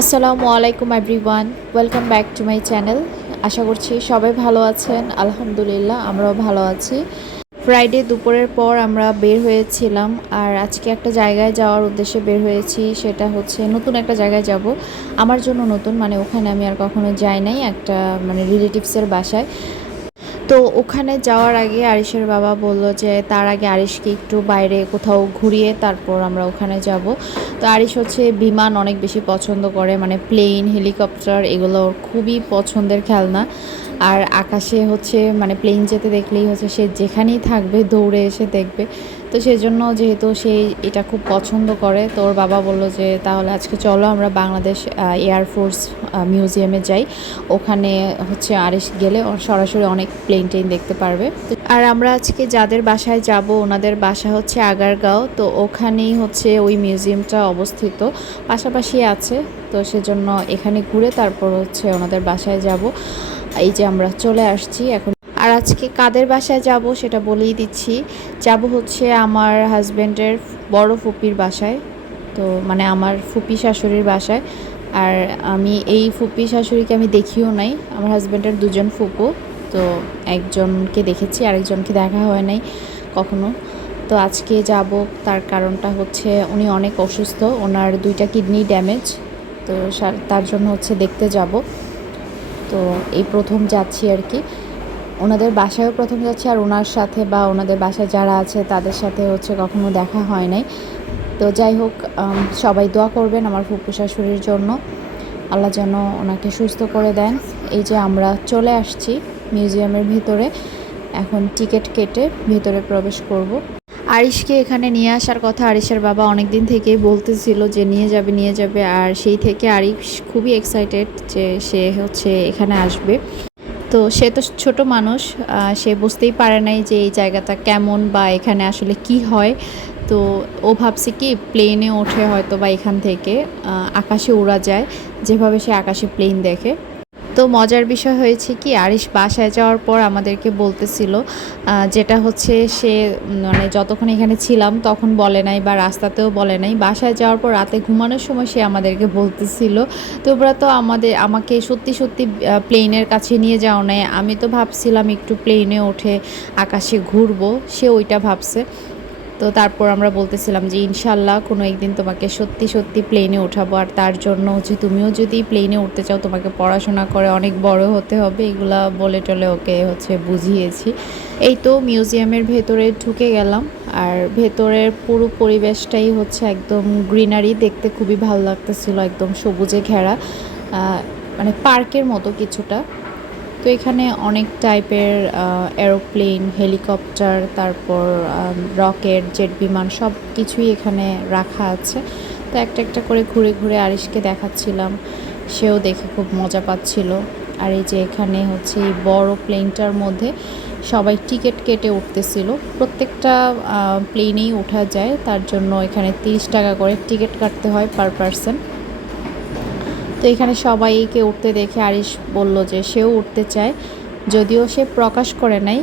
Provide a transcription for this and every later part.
আসসালামু আলাইকুম everyone welcome back to my channel আশা করছি সবাই ভালো আছেন। আলহামদুলিল্লাহ, আমরাও ভালো আছি। ফ্রাইডে দুপুরের পর আমরা বের হয়েছিলাম আর আজকে একটা জায়গায় যাওয়ার উদ্দেশ্যে বের হয়েছি। সেটা হচ্ছে নতুন একটা জায়গায় যাব। আমার জন্য নতুন মানে ওখানে আমি আর কখনো যাই নাই। একটা মানে রিলেটিভসের বাসায়। তো ওখানে যাওয়ার আগে আরিশের বাবা বলল যে, তার আগে আরিশকে একটু বাইরে কোথাও ঘুরিয়ে তারপর আমরা ওখানে যাব। তো আরিশ হচ্ছে বিমান অনেক বেশি পছন্দ করে মানে প্লেন, হেলিকপ্টার, এগুলো খুবই পছন্দের খেলনা। আর আকাশে হচ্ছে মানে প্লেন যেতে দেখলেই হচ্ছে সে যেখানেই থাকবে, দৌড়ে এসে দেখবে। তো সেজন্য যেহেতু সে এটা খুব পছন্দ করে, তো ওর বাবা বলল যে, তাহলে আজকে চলো আমরা বাংলাদেশ এয়ারফোর্স মিউজিয়ামে যাই। ওখানে হচ্ছে আরিশ গেলে সরাসরি অনেক প্লেন টেন দেখতে পারবে। আর আমরা আজকে যাদের বাসায় যাব, ওনাদের বাসা হচ্ছে আগারগাঁও, তো ওখানেই হচ্ছে ওই মিউজিয়ামটা অবস্থিত। পাশাপাশি আছে, তো সেজন্য এখানে ঘুরে তারপর হচ্ছে ওনাদের বাসায় যাব। এই যে আমরা চলে আসছি এখন। আর আজকে কাদের বাসায় যাব সেটা বলেই দিচ্ছি। যাব হচ্ছে আমার হাজব্যান্ডের বড় ফুপির বাসায়। তো মানে আমার ফুপি শাশুড়ির বাসায়। আর আমি এই ফুপি শাশুড়িকে আমি দেখিও নাই। আমার হাজব্যান্ডের দুজন ফুপু। তো একজনকে দেখেছি, আরেকজনকে দেখা হয় নাই কখনো। তো আজকে যাব, তার কারণটা হচ্ছে উনি অনেক অসুস্থ। ওনার দুইটা কিডনি ড্যামেজ। তো তার জন্য হচ্ছে দেখতে যাব। তো এই প্রথম যাচ্ছি আর কি। ওনাদের বাসায়ও প্রথম যাচ্ছি আর ওনার সাথে বা ওনাদের বাসায় যারা আছে তাদের সাথে হচ্ছে কখনো দেখা হয় নাই। তো যাই হোক সবাই দোয়া করবেন আমার ফুপু শাশুড়ির জন্য। আল্লাহ যেন ওনাকে সুস্থ করে দেন। এই যে আমরা চলে আসছি মিউজিয়ামের ভিতরে। এখন টিকিট কেটে ভিতরে প্রবেশ করব। আরিশকে এখানে নিয়ে আসার কথা আরিশের বাবা অনেক দিন থেকেই বলতেছিল যে নিয়ে যাবে নিয়ে যাবে। আর সেই থেকে আরিশ খুবই এক্সাইটেড যে সে হচ্ছে এখানে আসবে। তো সে তো ছোট মানুষ সে বুঝতেই পারে নাই যে এই জায়গাটা কেমন বা এখানে আসলে কি হয়। তো ও ভাবছে কি প্লেনে ওঠে হয়তো বা এখান থেকে আকাশে উড়া যায়। যেভাবে সে আকাশে প্লেন দেখে। তো মজার বিষয় হয়েছে কি, আরিশ বাসায় যাওয়ার পর আমাদেরকে বলতেছিল যেটা হচ্ছে সে মানে যতক্ষণ এখানে ছিলাম তখন বলে নাই বা রাস্তাতেও বলে নাই। বাসায় যাওয়ার পর রাতে ঘুমানোর সময় সে আমাদেরকে বলতেছিল, তোমরা তো আমাদের আমাকে সত্যি সত্যি প্লেনের কাছে নিয়ে যাও নাই। আমি তো ভাবছিলাম একটু প্লেনে উঠে আকাশে ঘুরবো। সে ওইটা ভাবছে। তো তারপর আমরা বলতেছিলাম যে ইনশাল্লাহ কোনো একদিন তোমাকে সত্যি সত্যি প্লেনে ওঠাবো। আর তার জন্য হচ্ছে তুমিও যদি প্লেনে উঠতে চাও, তোমাকে পড়াশোনা করে অনেক বড় হতে হবে। এগুলা বলে টলে ওকে হচ্ছে বুঝিয়েছি। এই তো মিউজিয়ামের ভেতরে ঢুকে গেলাম। আর ভেতরের পুরো পরিবেশটাই হচ্ছে একদম গ্রিনারি দেখতে খুবই ভালো লাগতেছিল, একদম সবুজে ঘেরা। মানে পার্কের মতো কিছুটা। তো এখানে অনেক টাইপের এরোপ্লেন হেলিকপ্টার তারপর রকেট জেট বিমান সব কিছুই এখানে রাখা আছে। তো একটা একটা করে ঘুরে ঘুরে আরিশকে দেখাচ্ছিলাম। সেও দেখে খুব মজা পাচ্ছিল। আর এই যে এখানে হচ্ছে এই বড় প্লেনটার মধ্যে সবাই টিকিট কেটে উঠতেছিল। প্রত্যেকটা প্লেনেই ওঠা যায়। তার জন্য এখানে তিরিশ টাকা করে টিকিট কাটতে হয় পার পারসন তো এখানে সবাইকে উঠতে দেখে আরিশ বলল যে সেও উঠতে চায়। যদিও সে প্রকাশ করে নাই,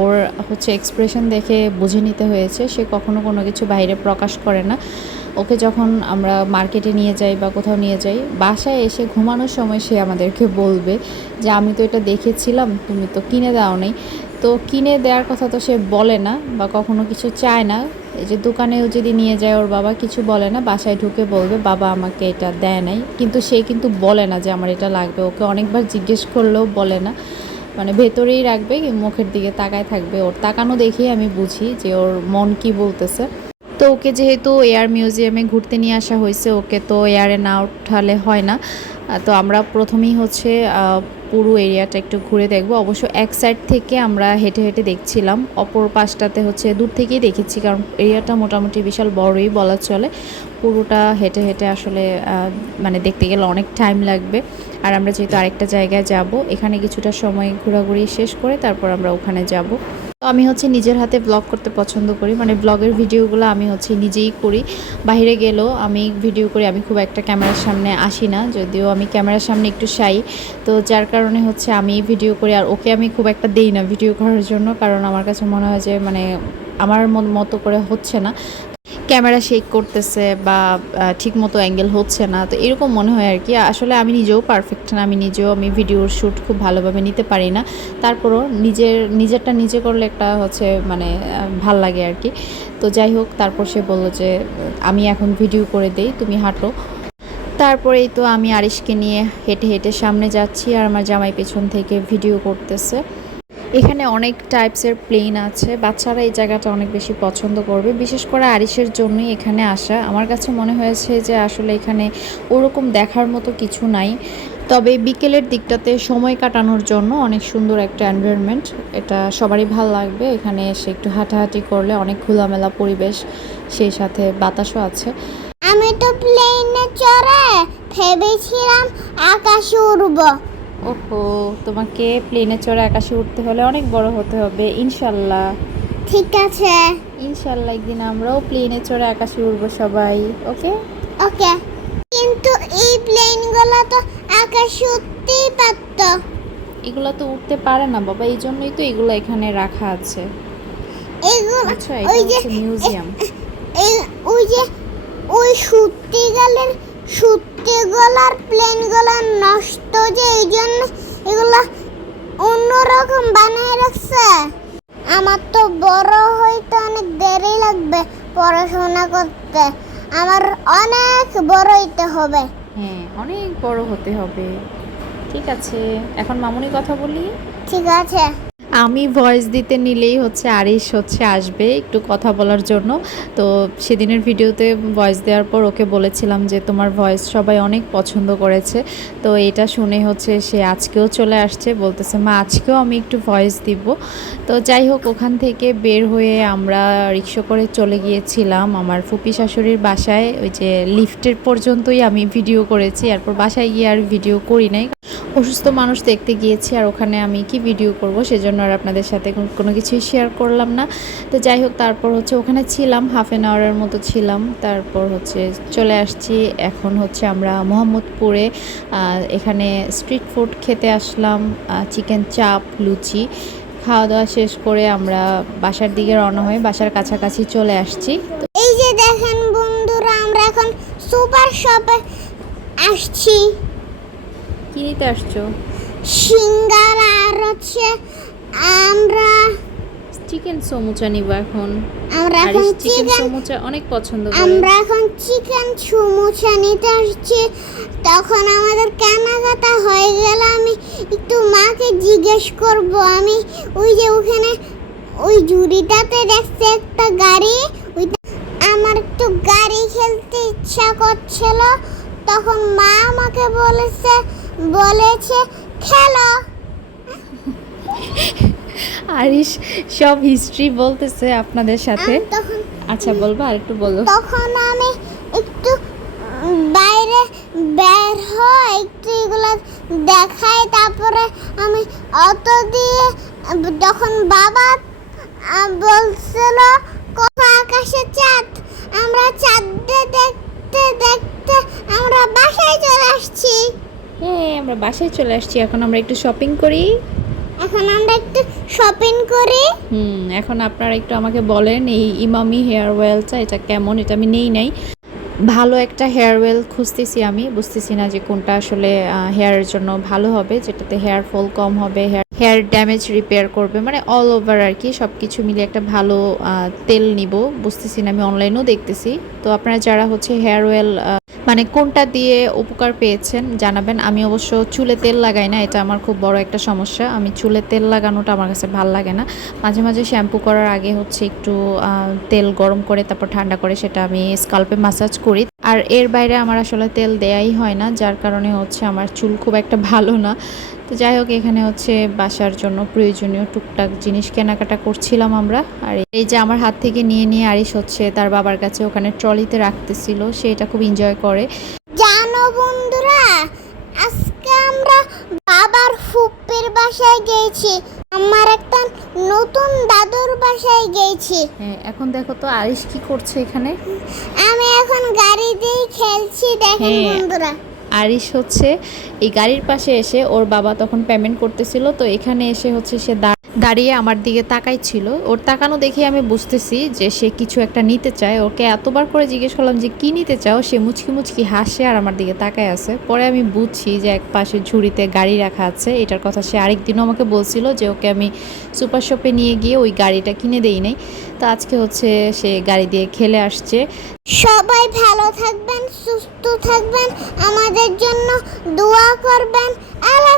ওর হচ্ছে এক্সপ্রেশন দেখে বুঝে নিতে হয়েছে, সে কখনো কোনো কিছু বাইরে প্রকাশ করে না। ওকে যখন আমরা মার্কেটে নিয়ে যাই বা কোথাও নিয়ে যাই, বাসায় এসে ঘুমানোর সময় সে আমাদেরকে বলবে যে, আমি তো এটা দেখেছিলাম, তুমি তো কিনে দাও নাই। তো কিনে দেওয়ার কথা তো সে বলে না বা কখনো কিছু চায় না। এই যে দোকানেও যদি নিয়ে যায় ওর বাবা, কিছু বলে না, বাসায় ঢুকে বলবে, বাবা আমাকে এটা দেয় নাই। কিন্তু সে কিন্তু বলে না যে আমার এটা লাগবে। ওকে অনেকবার জিজ্ঞেস করলেও বলে না। মানে ভেতরেই রাখবে, মুখের দিকে তাকায় থাকবে। ওর তাকানো দেখেই আমি বুঝি যে ওর মন কি বলতেছে। তো ওকে যেহেতু এয়ার মিউজিয়ামে ঘুরতে নিয়ে আসা হয়েছে, ওকে তো এয়ারে না উঠালে হয় না। তো আমরা প্রথমেই হচ্ছে পুরো এরিয়াটা একটু ঘুরে দেখব। অবশ্য এক সাইড থেকে আমরা হেঁটে হেঁটে দেখছিলাম, অপর পাশটাতে হচ্ছে দূর থেকেই দেখেছি, কারণ এরিয়াটা মোটামুটি বিশাল বড়ই বলা চলে। পুরোটা হেঁটে হেঁটে আসলে মানে দেখতে গেলে অনেক টাইম লাগবে। আর আমরা যেহেতু আরেকটা জায়গায় যাব, এখানে কিছুটা সময় ঘোরাঘুরি শেষ করে তারপর আমরা ওখানে যাব। তো আমি হচ্ছে নিজের হাতে ব্লগ করতে পছন্দ করি। মানে ব্লগের ভিডিওগুলো আমি হচ্ছে নিজেই করি। বাইরে গেলেও আমি ভিডিও করি। আমি খুব একটা ক্যামেরার সামনে আসি না, যদিও আমি ক্যামেরার সামনে একটু সাই। তো যার কারণে হচ্ছে আমি ভিডিও করি। আর ওকে আমি খুব একটা দেই না ভিডিও করার জন্য। কারণ আমার কাছে মনে হয় যে মানে আমার মতো করে হচ্ছে না। ক্যামেরা শেক করতেছে বা ঠিক মতো অ্যাঙ্গেল হচ্ছে না। তো এরকম মনে হয় আর কি। আসলে আমি নিজেও পারফেক্ট না, আমি নিজেও আমি ভিডিওর শ্যুট খুব ভালোভাবে নিতে পারি না। তারপরও নিজের, নিজেরটা নিজে করলে একটা হচ্ছে মানে ভালো লাগে আর কি। তো যাই হোক, তারপর সে বলল যে, আমি এখন ভিডিও করে দেই, তুমি হাঁটো। তারপরেই তো আমি আরিশকে নিয়ে হেঁটে হেঁটে সামনে যাচ্ছি আর আমার জামাই পেছন থেকে ভিডিও করতেছে। এখানে অনেক টাইপসের প্লেন আছে। বাচ্চারা এই জায়গাটা অনেক বেশি পছন্দ করবে। বিশেষ করে আরিশের জন্যই এখানে আসা। আমার কাছে মনে হয়েছে যে আসলে এখানে ওরকম দেখার মতো কিছু নাই। তবে বিকেলের দিকটাতে সময় কাটানোর জন্য অনেক সুন্দর একটা এনভায়রনমেন্ট এটা সবারই ভালো লাগবে। এখানে এসে একটু হাঁটাহাঁটি করলে অনেক খোলামেলা পরিবেশ, সেই সাথে বাতাসও আছে। আমি তো প্লেনে চড়ে ভেবেছিলাম আকাশে উড়ব। ওহো তোমাকে প্লেনে চড়ে আকাশে উঠতে হলে অনেক বড় হতে হবে ইনশাল্লাহ। ঠিক আছে। ইনশাল্লাহ একদিন আমরাও প্লেনে চড়ে আকাশে উঠবো সবাই ওকে? ওকে। কিন্তু এই প্লেনগুলো তো আকাশে উঠতেই পারত। এগুলো তো উঠতে পারে না বাবা এই জন্যই তো এগুলো এখানে রাখা আছে। এগুলো আচ্ছা এটা ওই যে হচ্ছে মিউজিয়াম এই ওই যে ওই সত্যি গেলের গলার প্লেনগুলো নষ্ট যে এই জন্য এগুলো অন্যরকম বানায় রাখছে। আমার তো বড় হইতে অনেক দেরি লাগবে পড়াশোনা করতে। আমার অনেক বড় হইতে হবে। হ্যাঁ অনেক বড় হতে হবে। ঠিক আছে এখন মামুনি কথা বলি। ঠিক আছে। আমি ভয়েস দিতে নিলেই হচ্ছে আরিশ হচ্ছে আসবে একটু কথা বলার জন্য। তো সেদিনের ভিডিওতে ভয়েস দেওয়ার পর ওকে বলেছিলাম যে, তোমার ভয়েস সবাই অনেক পছন্দ করেছে। তো এটা শুনে হচ্ছে সে আজকেও চলে আসছে, বলতেছে, মা, আজকেও আমি একটু ভয়েস দিব। তো যাই হোক, ওখান থেকে বের হয়ে আমরা রিক্সা করে চলে গিয়েছিলাম। আমার ফুপি শাশুড়ির বাসায় ওই যে লিফটের পর্যন্তই আমি ভিডিও করেছি, এরপর বাসায় গিয়ে আর ভিডিও করি নাই। অসুস্থ মানুষ দেখতে গিয়েছি আর ওখানে আমি কি ভিডিও করব সেজন্য আর আপনাদের সাথে কোনো কিছুই শেয়ার করলাম না। তো যাই হোক, তারপর হচ্ছে ওখানে ছিলাম হাফ অ্যান আওয়ারের মতো ছিলাম। তারপর হচ্ছে চলে আসছি, এখন হচ্ছে আমরা মোহাম্মদপুরে এখানে স্ট্রিট ফুড খেতে আসলাম চিকেন চাপ লুচি। খাওয়া দাওয়া শেষ করে আমরা বাসার দিকে রওনা হয়ে বাসার কাছাকাছি চলে আসছি। এই যে দেখেন বন্ধুরা, আমরা এখন সুপার শপে আসছি। কী নিতে আসছো? সিঙ্গারা আর হচ্ছে আমরা চিকেন সমুচা নিব এখন। আমরা এখন চিকেন সমুচা অনেক পছন্দ করে। আমরা এখন চিকেন সমুচা নিতে আসছি। তখন আমাদের কেনাকাটা হয়ে গেল। আমি একটু মাকে জিজ্ঞেস করব। আমি ওই যে ওখানে ওই ঝুড়িটাতে দেখছি একটা গাড়ি। আমার একটু গাড়ি খেলতে ইচ্ছা করছিল। তখন মা আমাকে বলেছে বলেছে খেলো। আরিশ সব হিস্ট্রি বলতেছে আপনাদের সাথে। আচ্ছা বলব আর একটু বলো। তখন আমি একটু বাইরে বের হয় একটু এগুলো দেখাই তারপরে আমি অত দিয়ে যখন বাবা বলছিল কত আকাশে চাঁদ আমরা চাঁদ দেখতে দেখতে আমরা বাসায় চলে আসছি হ্যাঁ আমরা বাসায় চলে আসছি এখন আমরা একটু শপিং করি। এখন আমরা একটু শপিং করি। হুম এখন আপনারা একটু আমাকে বলেন এই ইমামি হেয়ার অয়েলটা এটা কেমন? এটা আমি নেই নাই। ভালো একটা হেয়ার অয়েল খুঁজতেছি আমি বুঝতেছি না যে কোনটা আসলে হেয়ারের জন্য ভালো হবে যেটাতে হেয়ার ফল কম হবে হেয়ার হেয়ার ড্যামেজ রিপেয়ার করবে মানে অল ওভার আর কি সব কিছু মিলে একটা ভালো তেল নিব বুঝতেছি না আমি অনলাইনেও দেখতেছি। তো আপনারা যারা হচ্ছে হেয়ার অয়েল মানে কোনটা দিয়ে উপকার পেয়েছেন জানাবেন। আমি অবশ্য চুলে তেল লাগাই না, এটা আমার খুব বড় একটা সমস্যা। আমি চুলে তেল লাগানোটা আমার কাছে ভালো লাগে না। মাঝে মাঝে শ্যাম্পু করার আগে হচ্ছে একটু তেল গরম করে, তারপর ঠান্ডা করে সেটা আমি স্কাল্পে মাসাজ করি। আর এর বাইরে আমার আসলে তেল দেয়াই হয় না, যার কারণে হচ্ছে আমার চুল খুব একটা ভালো না। তো যাই হোক, এখানে হচ্ছে বাসার জন্য প্রয়োজনীয় টুকটাক জিনিস কেনাকাটা করছিলাম আমরা। আর এই যে আমার হাত থেকে নিয়ে নিয়ে আরিস হচ্ছে, তার বাবার কাছে ওখানে ট্রলিতে রাখতেছিল, সে এটা খুব এনজয় করে। জানো বন্ধুরা, আজকে আমরা বাবার ফুপ্পির বাসায় গেছি। আমার একটা নতুন দাদুর বাসায় গেছি হ্যাঁ এখন দেখো তো আরিশ কি করছে এখানে আমি এখন গাড়ি দিয়ে খেলছি দেখেন হ্যাঁ। বন্ধুরা আরিশ হচ্ছে এই গাড়ির পাশে এসে ওর বাবা তখন পেমেন্ট করতেছিল তো এখানে এসে হচ্ছে সে দা- দাঁড়িয়ে আমার দিকে তাকাই ছিল ওর তাকানো দেখে আমি বুঝতেছি যে সে কিছু একটা নিতে চায়। ওকে এতবার করে জিজ্ঞেস করলাম যে, কি নিতে চাও? সে মুচকি মুচকি হাসে আর আমার দিকে তাকায় আছে। পরে আমি বুঝছি যে এক পাশে ঝুড়িতে গাড়ি রাখা আছে। এটার কথা সে আরেকদিনও আমাকে বলছিল যে, ওকে আমি সুপার শপে নিয়ে গিয়ে ওই গাড়িটা কিনে দেই নাই। তো আজকে হচ্ছে সে গাড়ি দিয়ে খেলে আসছে। সবাই ভালো থাকবেন, সুস্থ থাকবেন, আমাদের জন্য দোয়া করবেন। আল্লাহ